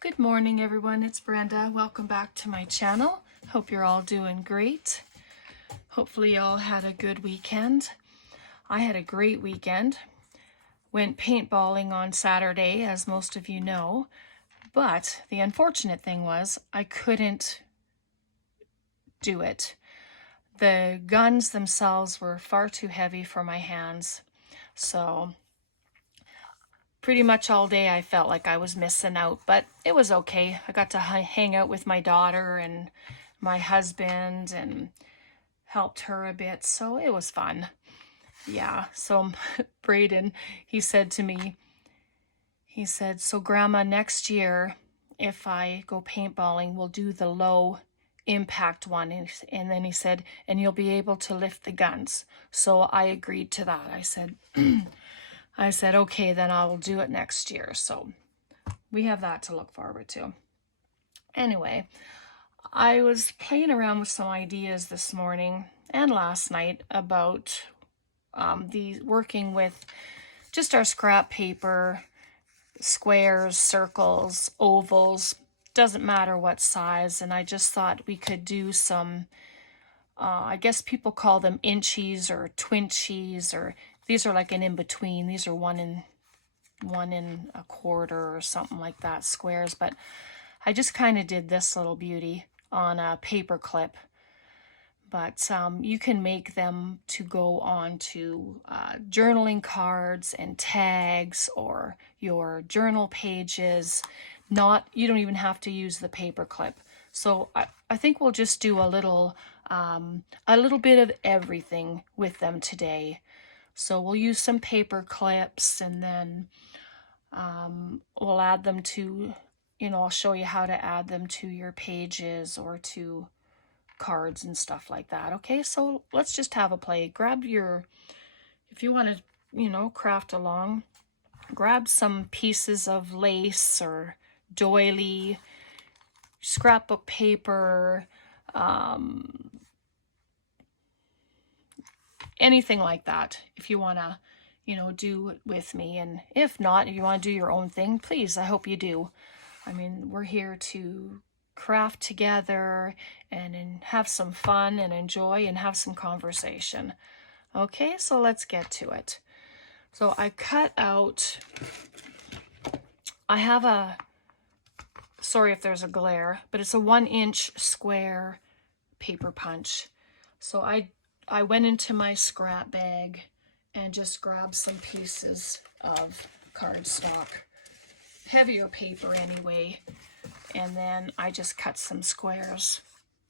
Good morning, everyone. It's Brenda. Welcome back to my channel. Hope you're all doing great. Hopefully you all had a good weekend. I had a great weekend. Went paintballing on Saturday, as most of you know, but the unfortunate thing was I couldn't do it. The guns themselves were far too heavy for my hands, so pretty much all day I felt like I was missing out, but it was okay. I got to hang out with my daughter and my husband and helped her a bit, so it was fun. Yeah, so Braden, he said to me, he said, "So Grandma, next year, if I go paintballing, we'll do the low impact one." And then he said, "And you'll be able to lift the guns." So I agreed to that. I said, okay, then I will do it next year. So we have that to look forward to. Anyway, I was playing around with some ideas this morning and last night about working with just our scrap paper, squares, circles, ovals, doesn't matter what size. And I just thought we could do some, I guess people call them inchies or twinchies, or these are like an in-between. These are one and a quarter or something like that, squares. But I just kind of did this little beauty on a paper clip. But you can make them to go on to journaling cards and tags or your journal pages. You don't even have to use the paper clip. So I think we'll just do a little bit of everything with them today. So we'll use some paper clips, and then we'll add them to, I'll show you how to add them to your pages or to cards and stuff like that. Okay, so let's just have a play. If you want to, craft along, grab some pieces of lace or doily, scrapbook paper, anything like that, if you want to, do it with me. And if not, if you want to do your own thing, please, I hope you do. I mean, we're here to craft together and have some fun and enjoy and have some conversation. Okay, so let's get to it. So I cut out, sorry if there's a glare, but it's a 1-inch square paper punch. So I went into my scrap bag and just grabbed some pieces of cardstock, heavier paper anyway, and then I just cut some squares.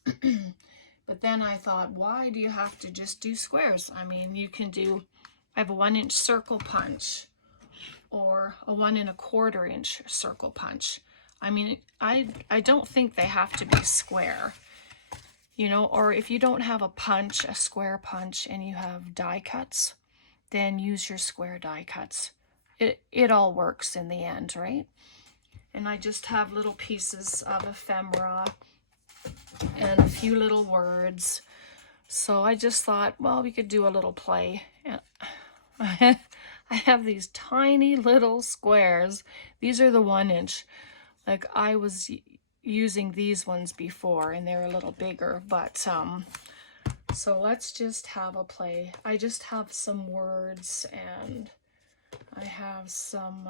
But then I thought, why do you have to just do squares? I mean, I have a 1-inch circle punch or a 1 1/4 inch circle punch. I mean, I don't think they have to be square. Or if you don't have a square punch, and you have die cuts, then use your square die cuts. It all works in the end, right? And I just have little pieces of ephemera and a few little words. So I just thought, well, we could do a little play. And I have these tiny little squares. These are the 1-inch. Like, I was using these ones before and they're a little bigger, but so let's just have a play. I just have some words, and I have some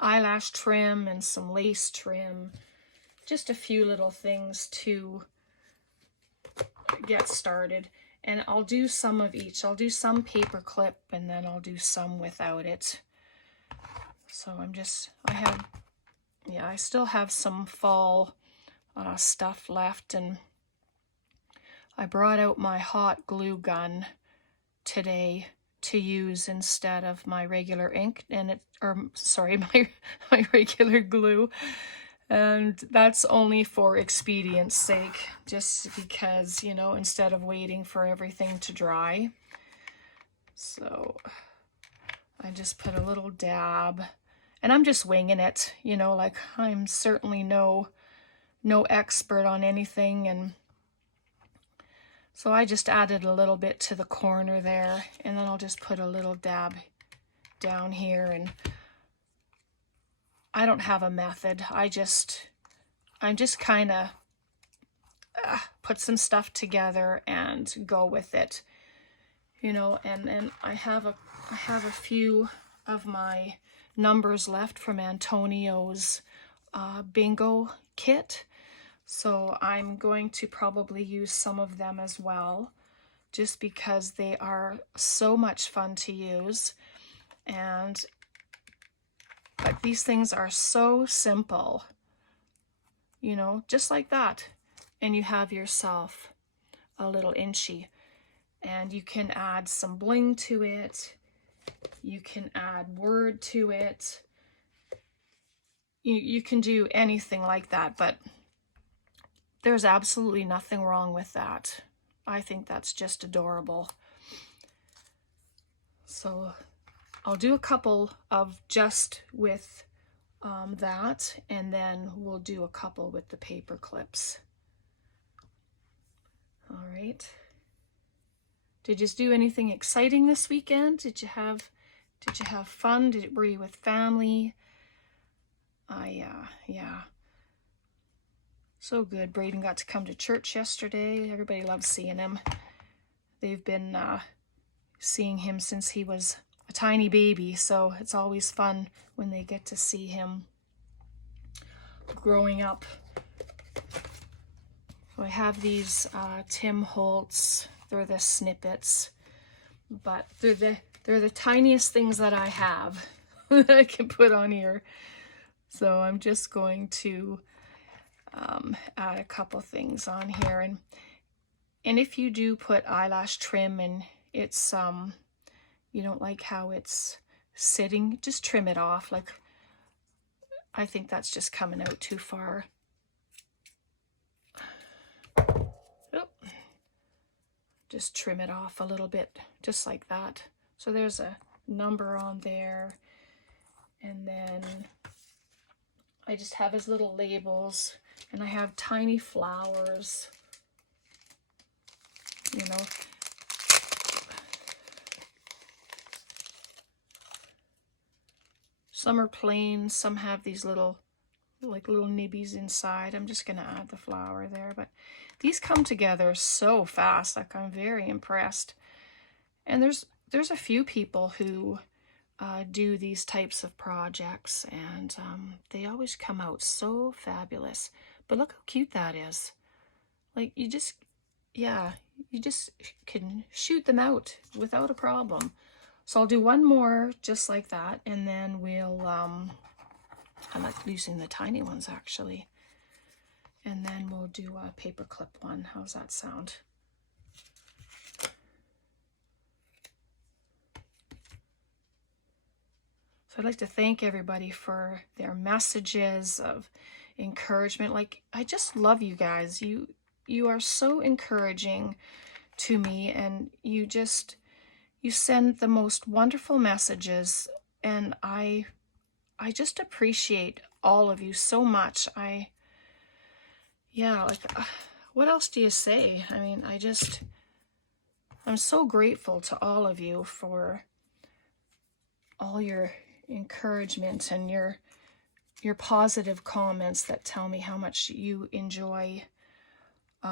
eyelash trim and some lace trim, just a few little things to get started. And I'll do some of each. I'll do some paper clip, and then I'll do some without it. So I still have some fall stuff left, and I brought out my hot glue gun today to use instead of my regular ink, my regular glue. And that's only for expedience sake, just because, instead of waiting for everything to dry. So I just put a little dab, and I'm just winging it, like I'm certainly no expert on anything. And so I just added a little bit to the corner there, and then I'll just put a little dab down here. And I don't have a method. I'm just kind of put some stuff together and go with it, you know. And I have a few of my numbers left from Antonio's bingo kit, so I'm going to probably use some of them as well, just because they are so much fun to use. But these things are so simple, you know, just like that. And you have yourself a little Inchie. And you can add some bling to it. You can add word to it. You can do anything like that, but there's absolutely nothing wrong with that. I think that's just adorable. So I'll do a couple of just with that, and then we'll do a couple with the paper clips. All right. Did you do anything exciting this weekend? Did you have fun? Were you with family? Yeah. So good. Braden got to come to church yesterday. Everybody loves seeing him. They've been seeing him since he was a tiny baby, so it's always fun when they get to see him growing up. So I have these Tim Holtz. They're the snippets, but they're the tiniest things that I have that I can put on here. So I'm just going to add a couple things on here, and if you do put eyelash trim and it's you don't like how it's sitting, just trim it off. Like, I think that's just coming out too far. Oh. Just trim it off a little bit, just like that. So there's a number on there, and then I just have his little labels, and I have tiny flowers, you know. Some are plain, some have these little nibbies inside. I'm just gonna add the flower there, but these come together so fast. Like, I'm very impressed. And there's a few people who do these types of projects, and they always come out so fabulous. But look how cute that is. Like, you just can shoot them out without a problem. So I'll do one more just like that, and then we'll, I like using the tiny ones actually. And then we'll do a paper clip one. How's that sound? So I'd like to thank everybody for their messages of encouragement. Like, I just love you guys. You are so encouraging to me, and you send the most wonderful messages, and I just appreciate all of you so much. What else do you say? I mean, I'm so grateful to all of you for all your encouragement and your positive comments that tell me how much you enjoy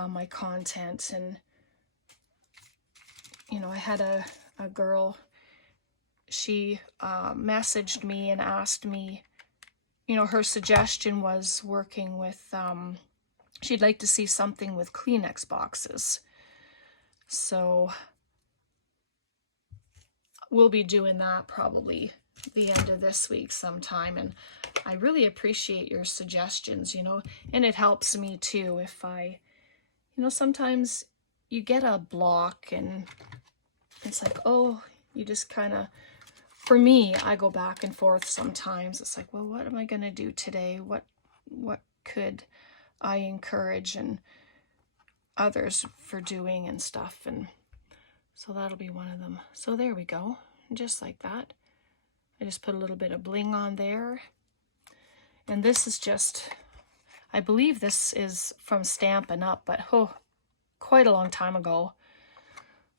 my content. And, you know, I had a girl, she messaged me and asked me, you know, her suggestion was working with, she'd like to see something with Kleenex boxes. So we'll be doing that probably the end of this week sometime. And I really appreciate your suggestions, you know, and it helps me too if you know, sometimes you get a block and it's like, oh, you just kind of, for me, I go back and forth sometimes. It's like, well, what am I going to do today? What could I encourage and others for doing and stuff? And so that'll be one of them. So there we go. Just like that. I just put a little bit of bling on there. And this is just, I believe this is from Stampin' Up, but quite a long time ago.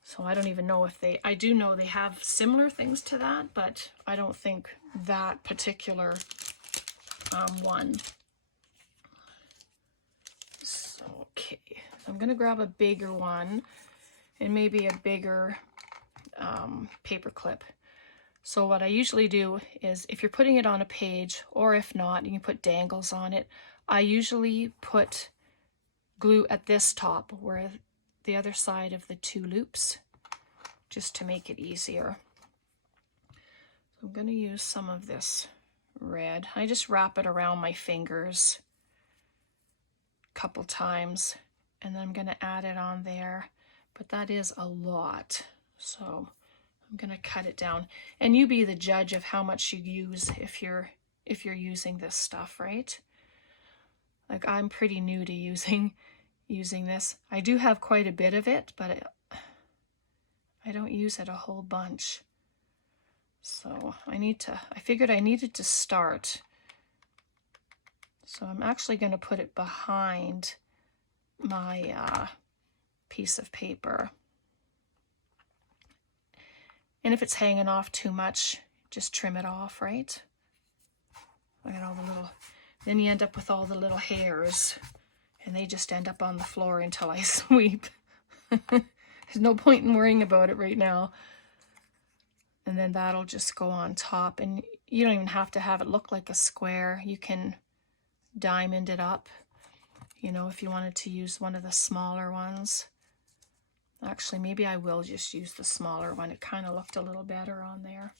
So I don't even know if I do know they have similar things to that, but I don't think that particular one. So, okay, I'm gonna grab a bigger one and maybe a bigger paper clip. So what I usually do is, if you're putting it on a page, or if not, you can put dangles on it. I usually put glue at this top where the other side of the two loops, just to make it easier. So I'm going to use some of this red. I just wrap it around my fingers a couple times, and then I'm going to add it on there. But that is a lot, so I'm going to cut it down. And you be the judge of how much you use if you're using this stuff, right? Like, I'm pretty new to using this. I do have quite a bit of it, but I don't use it a whole bunch. So I figured I needed to start. So I'm actually going to put it behind my piece of paper. And if it's hanging off too much, just trim it off, right? I got all the little, then you end up with all the little hairs, and they just end up on the floor until I sweep. There's no point in worrying about it right now. And then that'll just go on top, and you don't even have to have it look like a square. You can diamond it up, you know, if you wanted to use one of the smaller ones. Actually, maybe I will just use the smaller one. It kind of looked a little better on there.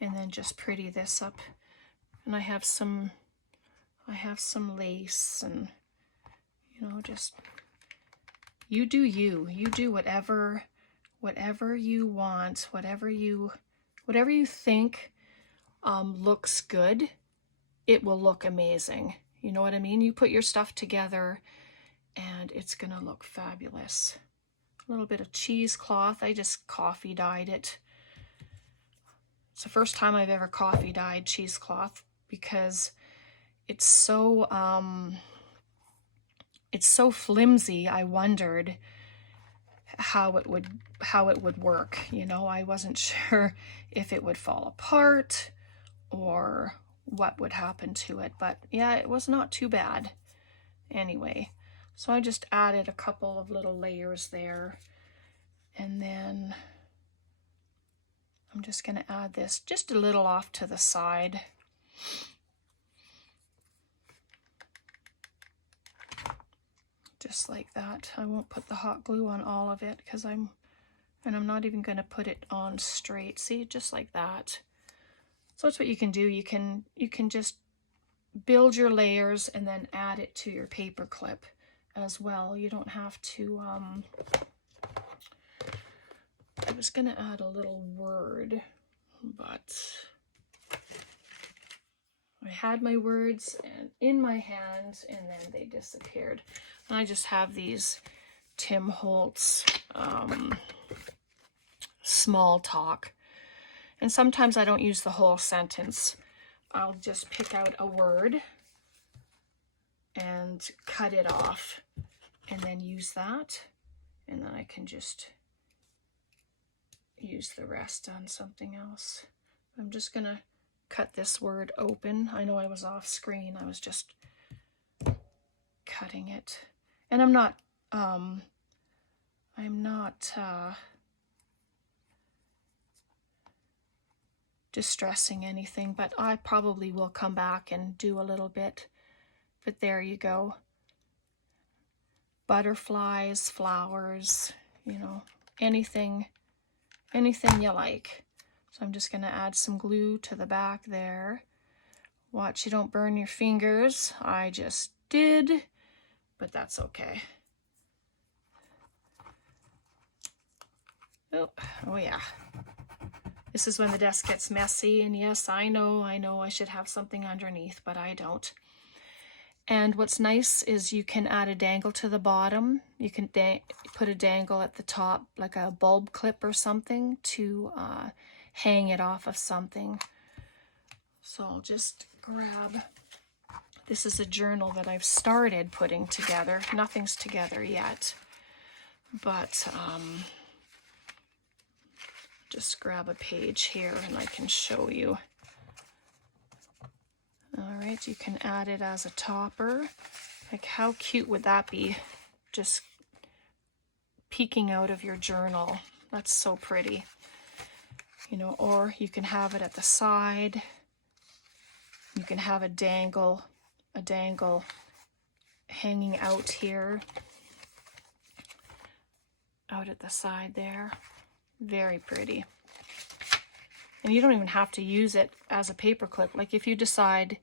And then just pretty this up. And I have some lace, and, you know, just, you do you. You do whatever you want, whatever you think looks good, it will look amazing. You know what I mean? You put your stuff together and it's gonna look fabulous. A little bit of cheesecloth. I just coffee dyed it. It's the first time I've ever coffee dyed cheesecloth because it's so flimsy. I wondered how it would work. You know, I wasn't sure if it would fall apart or what would happen to it, but yeah, it was not too bad anyway. So I just added a couple of little layers there, and then I'm just going to add this just a little off to the side. Just like that. I won't put the hot glue on all of it because I'm not even going to put it on straight. See, just like that. So that's what you can do. You can just build your layers and then add it to your paper clip as well. You don't have to, I was going to add a little word, but I had my words in my hand and then they disappeared. And I just have these Tim Holtz small talk. And sometimes I don't use the whole sentence. I'll just pick out a word and cut it off and then use that. And then I can just use the rest on something else. I'm just gonna cut this word open. I know I was off screen. I was just cutting it. And I'm not distressing anything, but I probably will come back and do a little bit. But there you go. Butterflies, flowers, you know, anything you like. So I'm just going to add some glue to the back there. Watch you don't burn your fingers. I just did, but that's okay. Oh yeah. This is when the desk gets messy, and yes, I know I should have something underneath, but I don't. And what's nice is you can add a dangle to the bottom. You can put a dangle at the top, like a bulb clip or something, to hang it off of something. So I'll just grab, this is a journal that I've started putting together. Nothing's together yet, but just grab a page here and I can show you. right? You can add it as a topper. Like, how cute would that be? Just peeking out of your journal. That's so pretty. You know, or you can have it at the side. You can have a dangle hanging out here, out at the side there. Very pretty. And you don't even have to use it as a paper clip. Like, if you decide,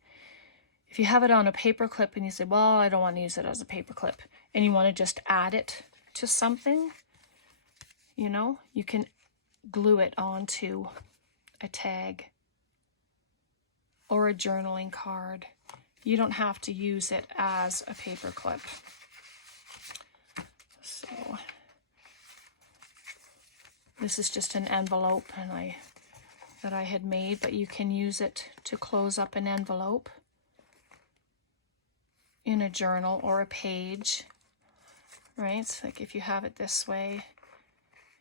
if you have it on a paper clip and you say, well, I don't want to use it as a paper clip, and you want to just add it to something, you know, you can glue it onto a tag or a journaling card. You don't have to use it as a paper clip. So this is just an envelope that I had made, but you can use it to close up an envelope in a journal or a page, right? So like, if you have it this way,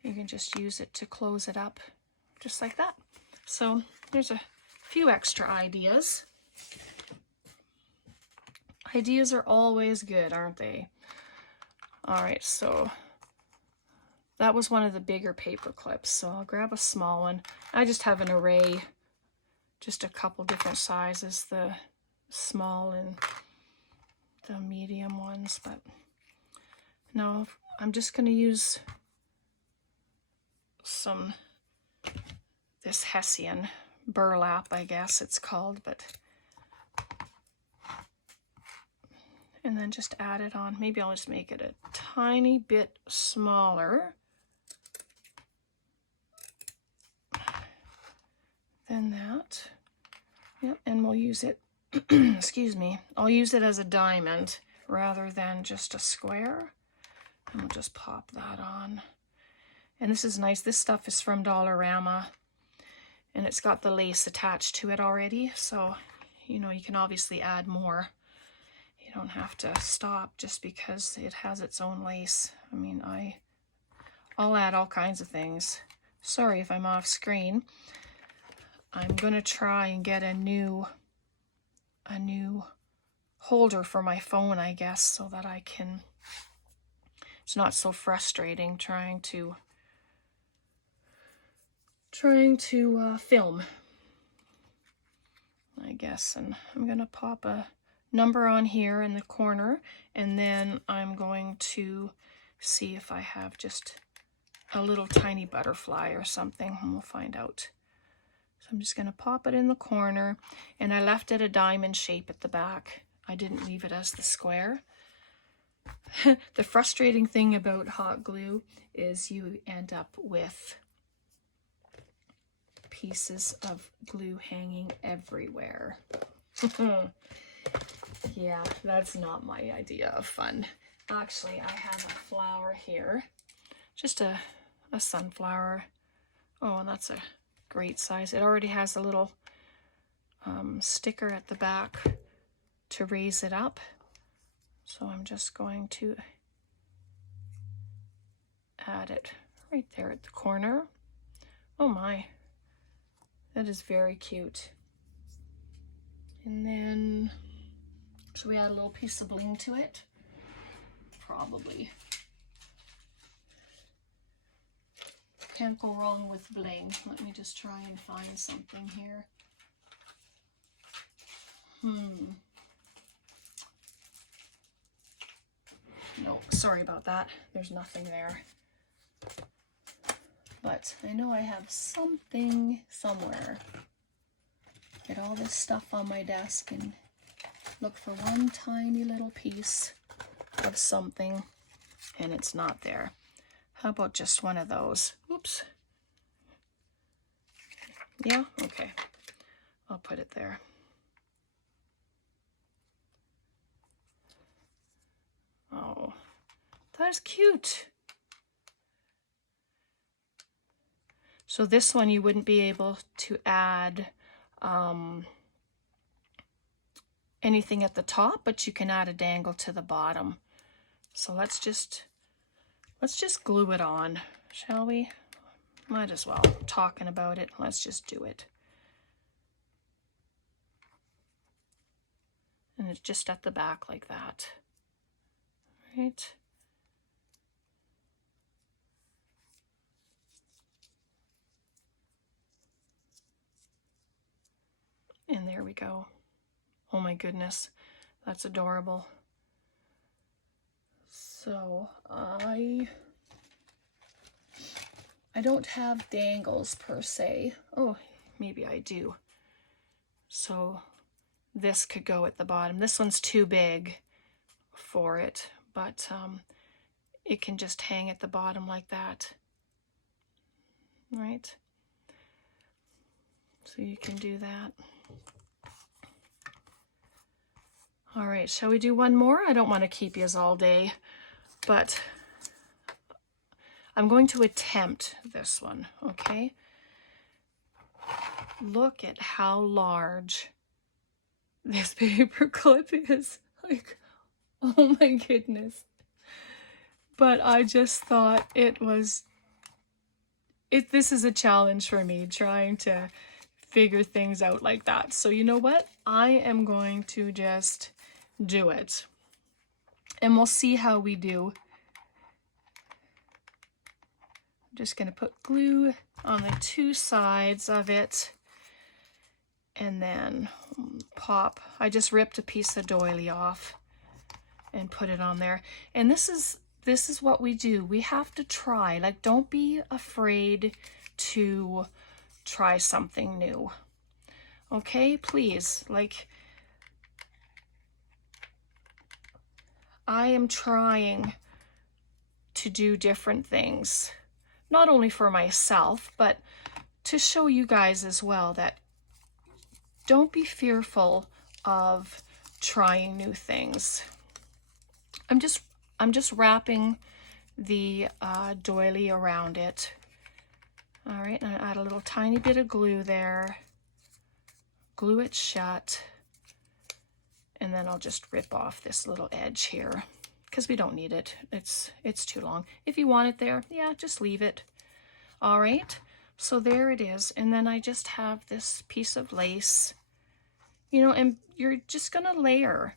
you can just use it to close it up, just like that. So there's a few extra ideas. Ideas are always good, aren't they? All right, so that was one of the bigger paper clips, so I'll grab a small one. I just have an array, just a couple different sizes, the small and the medium ones, but no, I'm just going to use this Hessian burlap, I guess it's called, but, and then just add it on. Maybe I'll just make it a tiny bit smaller than that. Yep, and we'll use it, excuse me, I'll use it as a diamond rather than just a square. And we'll just pop that on. And this is nice. This stuff is from Dollarama, and it's got the lace attached to it already. So, you know, you can obviously add more. You don't have to stop just because it has its own lace. I mean, I'll add all kinds of things. Sorry if I'm off screen. I'm going to try and get a new holder for my phone, I guess, so that I can, it's not so frustrating trying to film, I guess. And I'm going to pop a number on here in the corner, and then I'm going to see if I have just a little tiny butterfly or something, and we'll find out. So I'm just going to pop it in the corner, and I left it a diamond shape at the back. I didn't leave it as the square. The frustrating thing about hot glue is you end up with pieces of glue hanging everywhere. Yeah, that's not my idea of fun. Actually, I have a flower here, just a sunflower. Oh, and that's a great size. It already has a little sticker at the back to raise it up. So I'm just going to add it right there at the corner. Oh my, that is very cute. And then, should we add a little piece of bling to it? Probably. Can't go wrong with bling. Let me just try and find something here. No, sorry about that. There's nothing there. But I know I have something somewhere. Get all this stuff on my desk and look for one tiny little piece of something, and it's not there. How about just one of those? Oops. Yeah, okay. I'll put it there. Oh, that's cute. So this one you wouldn't be able to add anything at the top, but you can add a dangle to the bottom. So let's just glue it on, shall we? Might as well. Talking about it, let's just do it. And it's just at the back like that, right? And there we go. Oh my goodness, that's adorable. So I don't have dangles per se. Oh, maybe I do. So this could go at the bottom. This one's too big for it, but it can just hang at the bottom like that, right? So you can do that. All right, shall we do one more? I don't want to keep you all day, but I'm going to attempt this one, okay? Look at how large this paper clip is. Like, oh my goodness. But I just thought this is a challenge for me, trying to figure things out like that. So you know what? I am going to just do it. And we'll see how we do. I'm just going to put glue on the two sides of it. And then pop. I just ripped a piece of doily off and put it on there. And this is what we do. We have to try. Like, don't be afraid to try something new. Okay, please. Like, I am trying to do different things, not only for myself, but to show you guys as well that don't be fearful of trying new things. I'm just wrapping the doily around it. All right, and I add a little tiny bit of glue there. Glue it shut. And then I'll just rip off this little edge here because we don't need it. It's too long. If you want it there, yeah, just leave it. All right, so there it is. And then I just have this piece of lace, you know, and you're just gonna layer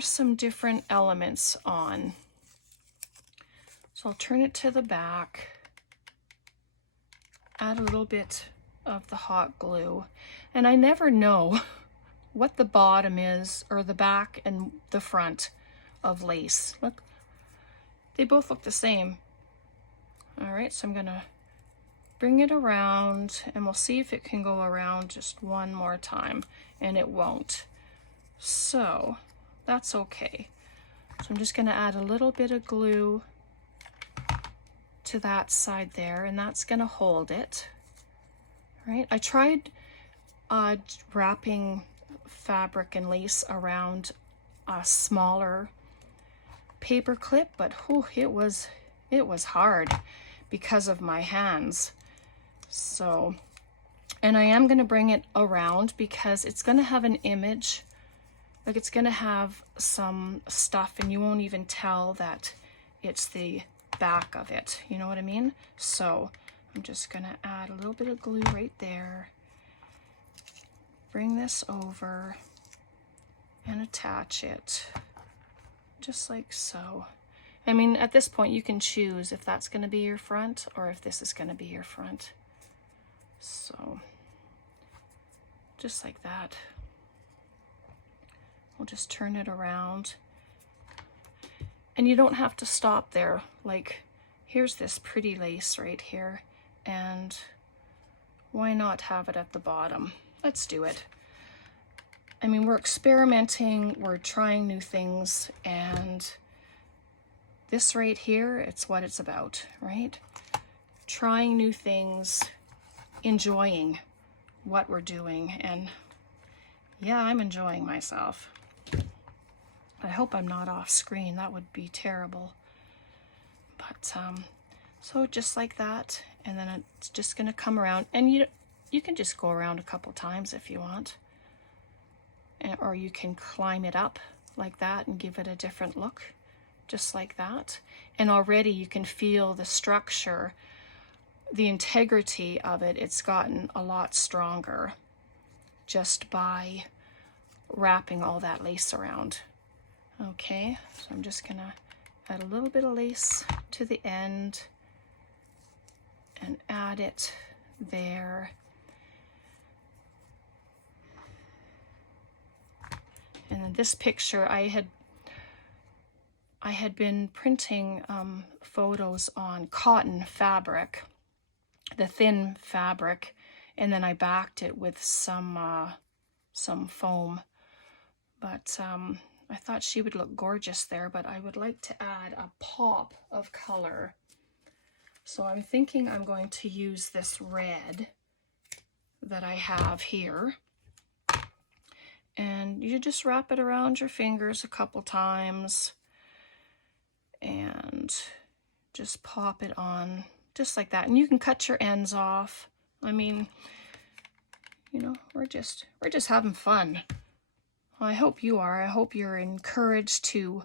some different elements on. So I'll turn it to the back, add a little bit of the hot glue, and I never know what the bottom is, or the back and the front of lace. Look, they both look the same. All right, so I'm gonna bring it around and we'll see if it can go around just one more time, and it won't. So that's okay. So I'm just gonna add a little bit of glue to that side there, and that's gonna hold it. All right, I tried wrapping fabric and lace around a smaller paper clip, but it was hard because of my hands. So, and I am going to bring it around because it's going to have an image, like it's going to have some stuff, and you won't even tell that it's the back of it, you know what I mean? So I'm just going to add a little bit of glue right there. Bring this over and attach it just like so. I mean, at this point you can choose if that's going to be your front or if this is going to be your front. So just like that. We'll just turn it around. And you don't have to stop there. Like, here's this pretty lace right here, and why not have it at the bottom? Let's do it. I mean, we're experimenting, we're trying new things, and this right here, it's what it's about, right? Trying new things, enjoying what we're doing, and yeah, I'm enjoying myself. I hope I'm not off screen, that would be terrible. But so just like that, and then it's just gonna come around, and you can just go around a couple times if you want. Or you can climb it up like that and give it a different look, just like that. And already you can feel the structure, the integrity of it. It's gotten a lot stronger just by wrapping all that lace around. Okay, so I'm just gonna add a little bit of lace to the end and add it there. And then this picture, I had been printing photos on cotton fabric, the thin fabric, and then I backed it with some foam. But I thought she would look gorgeous there, but I would like to add a pop of color. So I'm thinking I'm going to use this red that I have here. And you just wrap it around your fingers a couple times and just pop it on just like that. And you can cut your ends off. I mean, you know, we're just having fun. Well, I hope you are. I hope you're encouraged to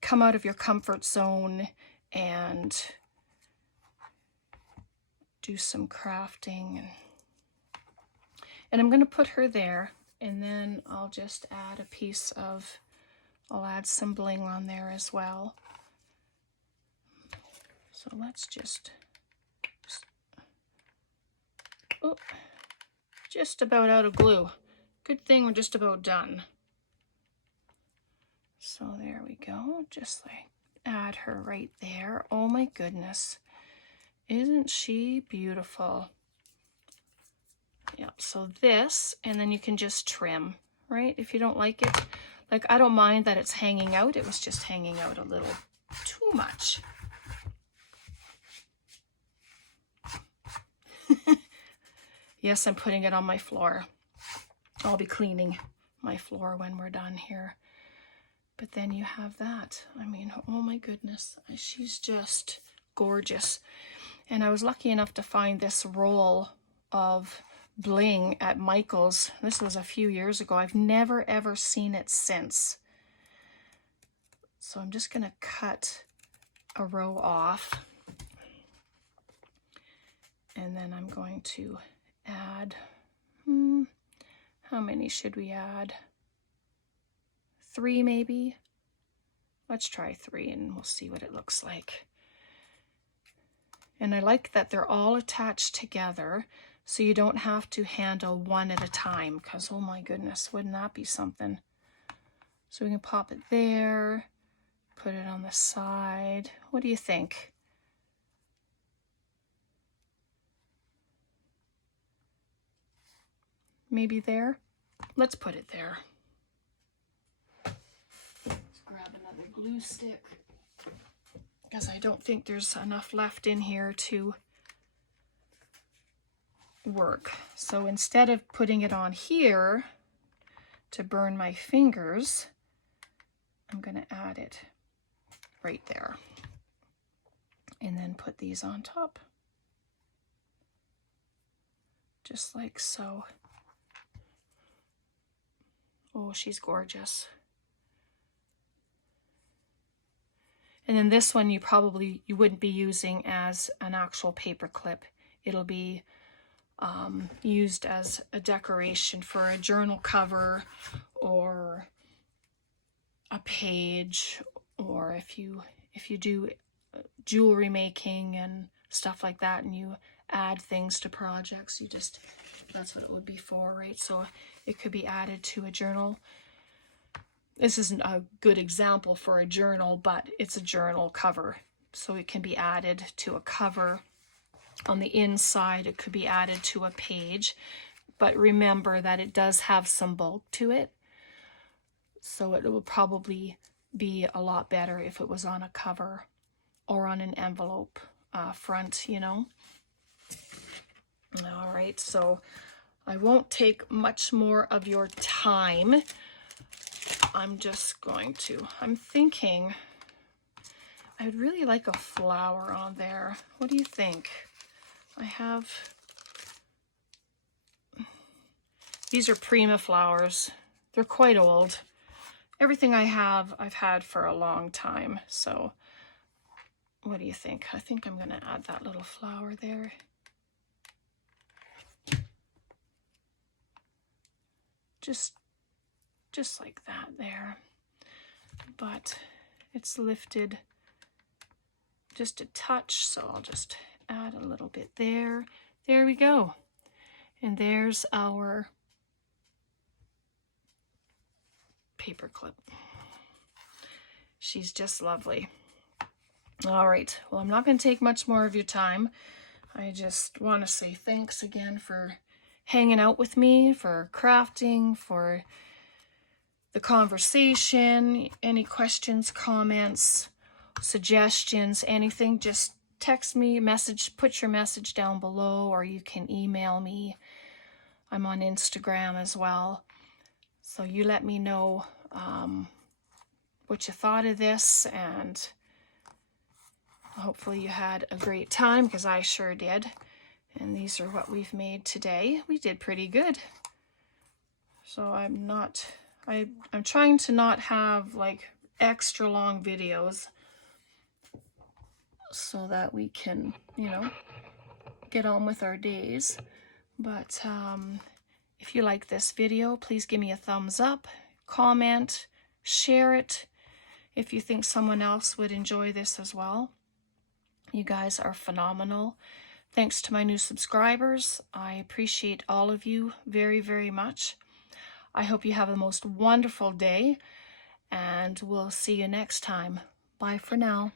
come out of your comfort zone and do some crafting. And I'm going to put her there, and then I'll just add a piece of, I'll add some bling on there as well. So let's just oh, just about out of glue. Good thing we're just about done. So there we go, just like add her right there. Oh my goodness, isn't she beautiful? Yeah, so this, and then you can just trim, right? If you don't like it, like I don't mind that it's hanging out. It was just hanging out a little too much. Yes, I'm putting it on my floor. I'll be cleaning my floor when we're done here. But then you have that. I mean, oh my goodness, she's just gorgeous. And I was lucky enough to find this roll of bling at Michael's. This was a few years ago. I've never ever seen it since. So I'm just gonna cut a row off. And then I'm going to add, how many should we add? 3 maybe? Let's try 3 and we'll see what it looks like. And I like that they're all attached together so you don't have to handle one at a time, because oh my goodness, wouldn't that be something? So we can pop it there, put it on the side. What do you think? Maybe there? Let's put it there. Let's grab another glue stick, because I don't think there's enough left in here to work. So instead of putting it on here to burn my fingers, I'm going to add it right there. And then put these on top. Just like so. Oh, she's gorgeous. And then this one you wouldn't be using as an actual paper clip. It'll be used as a decoration for a journal cover or a page, or if you do jewelry making and stuff like that and you add things to projects, that's what it would be for, right? So it could be added to a journal. This isn't a good example for a journal, but it's a journal cover. So it can be added to a cover. On the inside, it could be added to a page. But remember that it does have some bulk to it. So it will probably be a lot better if it was on a cover or on an envelope front, you know. All right, so I won't take much more of your time. I'm thinking I'd really like a flower on there. What do you think? These are Prima flowers. They're quite old. Everything I have, I've had for a long time. So what do you think? I think I'm gonna add that little flower there. just like that there. But it's lifted just a touch, so I'll just add a little bit there. There we go. And there's our paper clip. She's just lovely. All right, well, I'm not going to take much more of your time. I just want to say thanks again for hanging out with me, for crafting, for the conversation. Any questions, comments, suggestions, anything, just text me, put your message down below, or you can email me. I'm on Instagram as well. So you let me know what you thought of this, and hopefully you had a great time, because I sure did. And these are what we've made today. We did pretty good. So I'm trying to not have like extra long videos so that we can, you know, get on with our days. But if you like this video, please give me a thumbs up, comment, share it if you think someone else would enjoy this as well. You guys are phenomenal. Thanks to my new subscribers. I appreciate all of you very, very much. I hope you have the most wonderful day, and we'll see you next time. Bye for now.